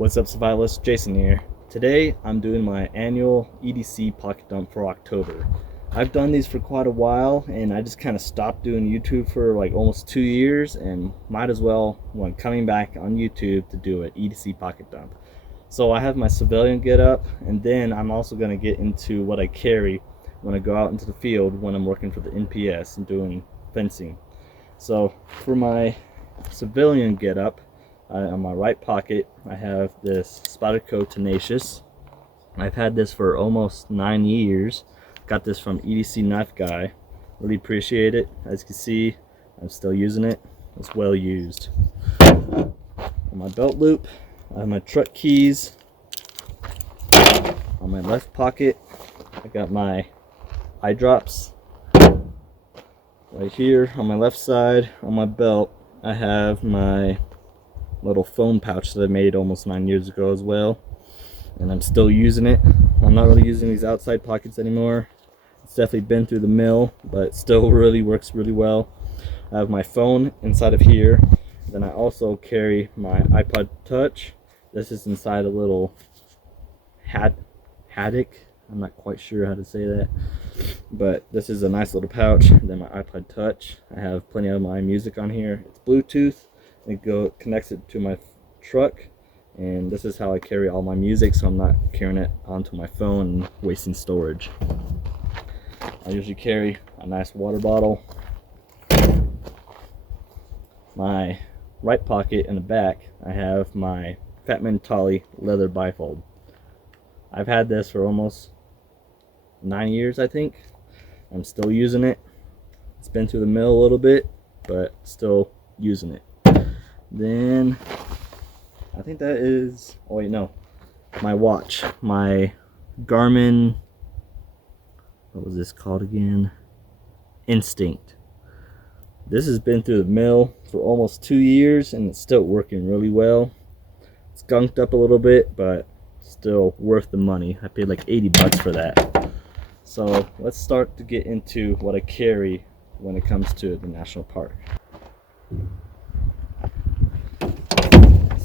What's up, survivalists? Jason here. Today I'm doing my annual EDC pocket dump for October. I've done these for quite a while and I just kind of stopped doing YouTube for like almost 2 years, and might as well when coming back on YouTube to do an EDC pocket dump. So I have my civilian get up, and then I'm also going to get into what I carry when I go out into the field when I'm working for the NPS and doing fencing. So for my civilian get up, on my right pocket I have this Spyderco Tenacious. I've had this for almost 9 years. Got this from EDC Knife Guy. Really appreciate it. As you can see, I'm still using it. It's well used. On my belt loop I have my truck keys. On my left pocket I got my eye drops. Right here on my left side on my belt I have my little phone pouch that I made almost 9 years ago as well, and I'm still using it. I'm not really using these outside pockets anymore. It's definitely been through the mill, but it still really works really well. I have my phone inside of here. Then I also carry my iPod Touch. This is inside a little haddock. I'm not quite sure how to say that, but this is a nice little pouch. Then my iPod Touch. I have plenty of my music on here. It's Bluetooth. It connects it to my truck, and this is how I carry all my music, so I'm not carrying it onto my phone and wasting storage. I usually carry a nice water bottle. My right pocket in the back I have my Fat Man Tolly leather bifold. I've had this for almost 9 years, I think. I'm still using it. It's been through the mill a little bit, but still using it. Then I think that is, oh wait, no, my watch, my Garmin, what was this called again? Instinct. This has been through the mill for almost 2 years and it's still working really well. It's gunked up a little bit, but still worth the money. I paid like 80 bucks for that. So let's start to get into what I carry when it comes to the national park.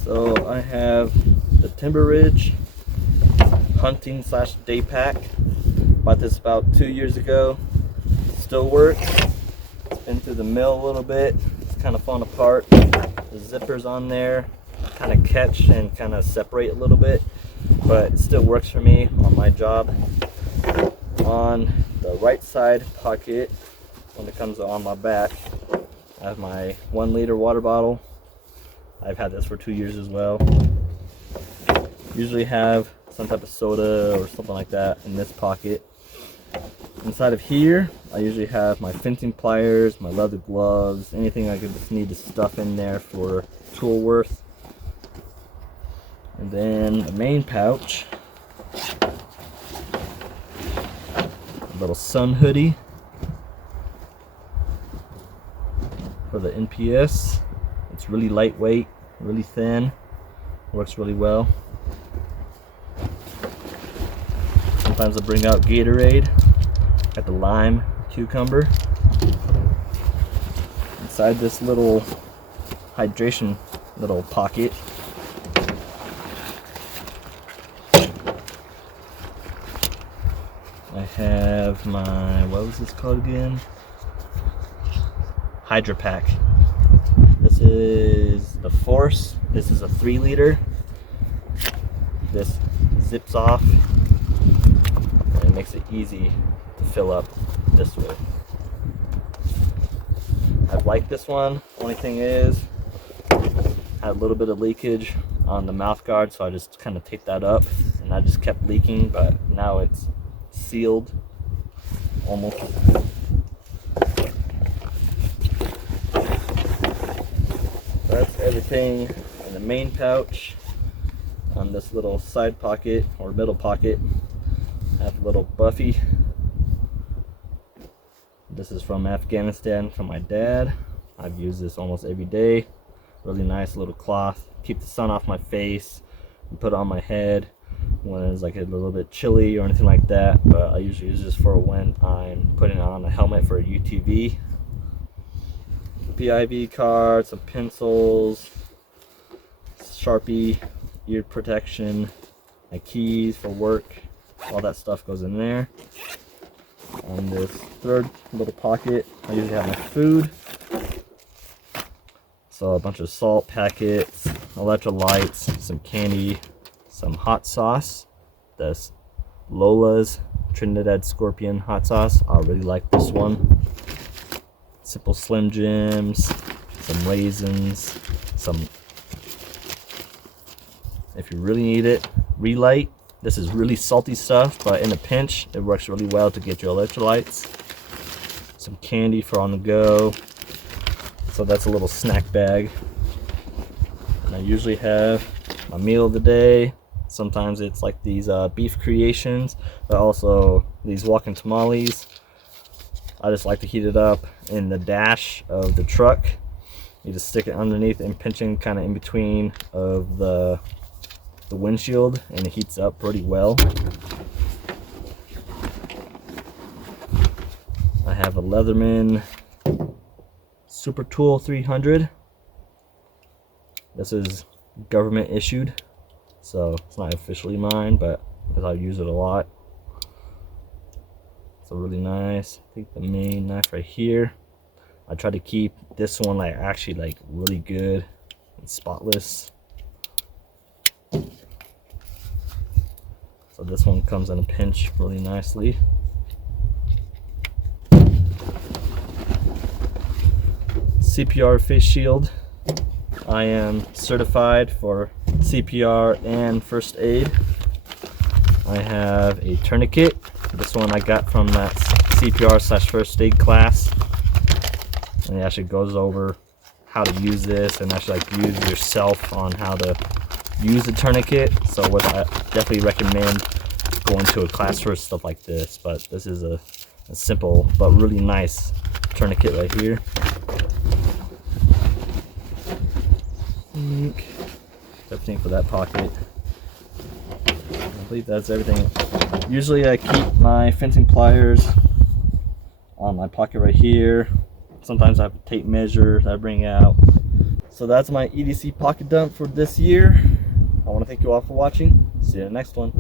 So I have the Timber Ridge hunting / Daypack. Bought this about 2 years ago. Still works. It's been through the mill a little bit. It's kind of falling apart. The zippers on there kind of catch and kind of separate a little bit, but it still works for me on my job. On the right side pocket, when it comes on my back, I have my 1 liter water bottle. I've had this for 2 years as well. Usually have some type of soda or something like that in this pocket. Inside of here, I usually have my fencing pliers, my leather gloves, anything I could just need to stuff in there for tool worth. And then the main pouch, a little sun hoodie for the NPS. It's really lightweight, really thin, works really well. Sometimes I bring out Gatorade. Got the lime cucumber. Inside this little hydration little pocket, I have my, what was this called again? Hydro Pack. This is the Force. This is a 3 liter. This zips off and it makes it easy to fill up this way. I like this one. Only thing is, had a little bit of leakage on the mouth guard, so I just kind of taped that up, and I just kept leaking, but now it's sealed almost. That's everything in the main pouch. On this little side pocket or middle pocket, I have a little Buffy. This is from Afghanistan from my dad. I've used this almost every day. Really nice little cloth. Keep the sun off my face and put it on my head when it's like a little bit chilly or anything like that. But I usually use this for when I'm putting on a helmet for a UTV. PIV card, some pencils, Sharpie, ear protection, my keys for work, all that stuff goes in there. On this third little pocket, I usually have my food. So a bunch of salt packets, electrolytes, some candy, some hot sauce. This Lola's Trinidad Scorpion hot sauce. I really like this one. Simple Slim Jims, some raisins, some, if you really need it, Relight. This is really salty stuff, but in a pinch, it works really well to get your electrolytes. Some candy for on the go. So that's a little snack bag. And I usually have my meal of the day. Sometimes it's like these beef creations, but also these walking tamales. I just like to heat it up in the dash of the truck. You just stick it underneath and pinching kind of in between of the windshield, and it heats up pretty well. I have a Leatherman Super Tool 300. This is government issued, so it's not officially mine, but I use it a lot. So really nice. I think the main knife right here. I try to keep this one like actually like really good and spotless. So this one comes in a pinch really nicely. CPR face shield. I am certified for CPR and first aid. I have a tourniquet. This one I got from that CPR/first aid class, and it actually goes over how to use this and actually like use yourself on how to use the tourniquet. So what I definitely recommend going to a class for stuff like this, but this is a simple but really nice tourniquet right here. Everything for that pocket. I believe that's everything. Usually I keep my fencing pliers on my pocket right here. Sometimes I have a tape measure that I bring out. So that's my EDC pocket dump for this year. I want to thank you all for watching. See you in the next one.